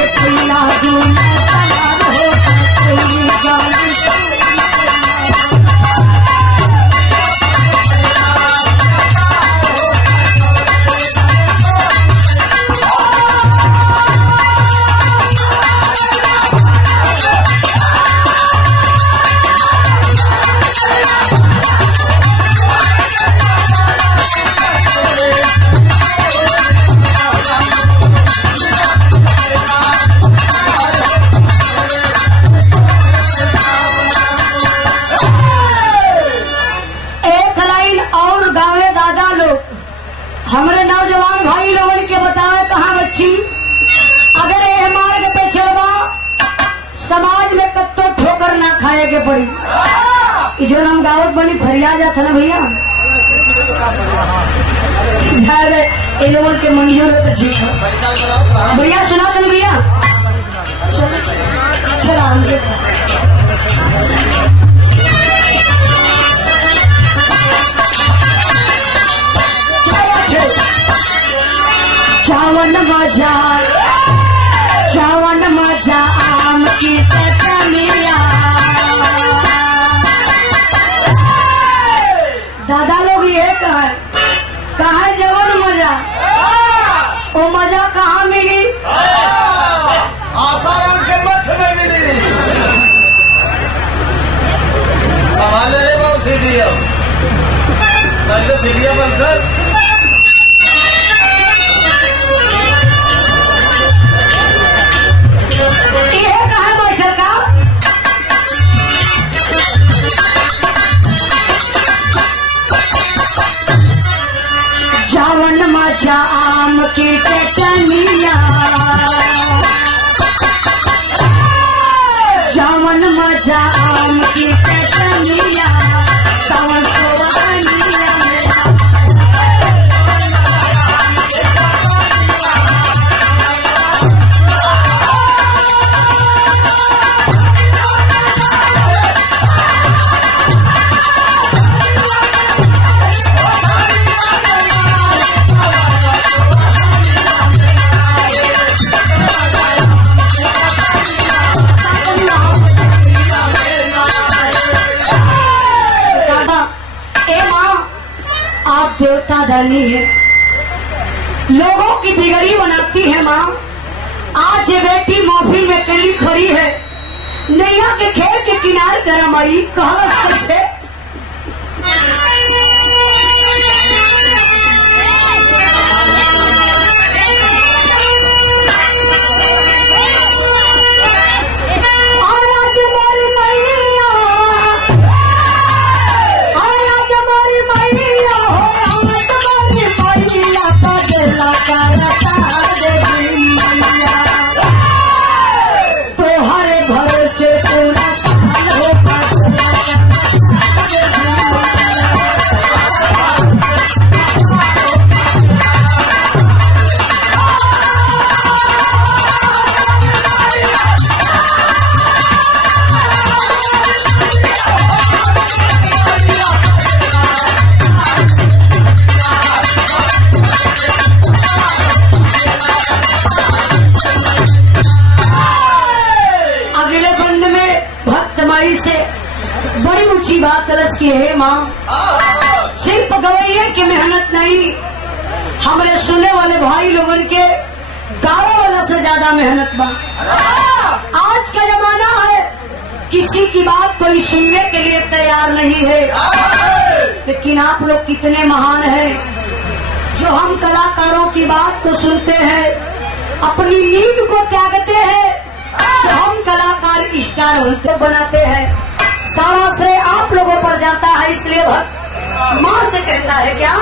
के पहला दून तैयार होता कोई जाने हमारे नौजवान भाई लोगन के बतावे कहाँ बच्ची अगर ये मार्ग पे चलवा समाज में कत्तो ठोकर ना खाए के पड़ी। जो हम गावत बनी फरिया जाता ना भैया इन लोगों के मंजूर है तो ठीक है भैया सुना था भैया चला चावन मजा आम की चटनिया। दादा लोग ये कहा जवन मजा वो मजा कहाँ मिली? आसाराम के मठ में मिली। संभाले रे बहुत सीढ़िया पहले सीढ़िया बनकर चावन मजा आम की चटनिया चावन मजा आम की चटनिया सावन सोवनिया देवता धनी है लोगों की बिगड़ी बनाती है माँ। आज ये बेटी महफिल में कहीं खड़ी है नैया के खेल के किनारे करम आई कहा कैसे तो हरे भरोसे पूरा से बड़ी ऊंची बात कलश की है माँ। सिर्फ गवैया की मेहनत नहीं हमारे सुनने वाले भाई लोगन के गाँव वाला से ज्यादा मेहनत बा। आज का जमाना है किसी की बात कोई सुनने के लिए तैयार नहीं है लेकिन आप लोग कितने महान हैं जो हम कलाकारों की बात को सुनते हैं अपनी नींद को त्यागते हैं तो हम कलाकार स्टार होते बनाते हैं। सारा श्रेय आप लोगों पर जाता है इसलिए माँ से कहता है क्या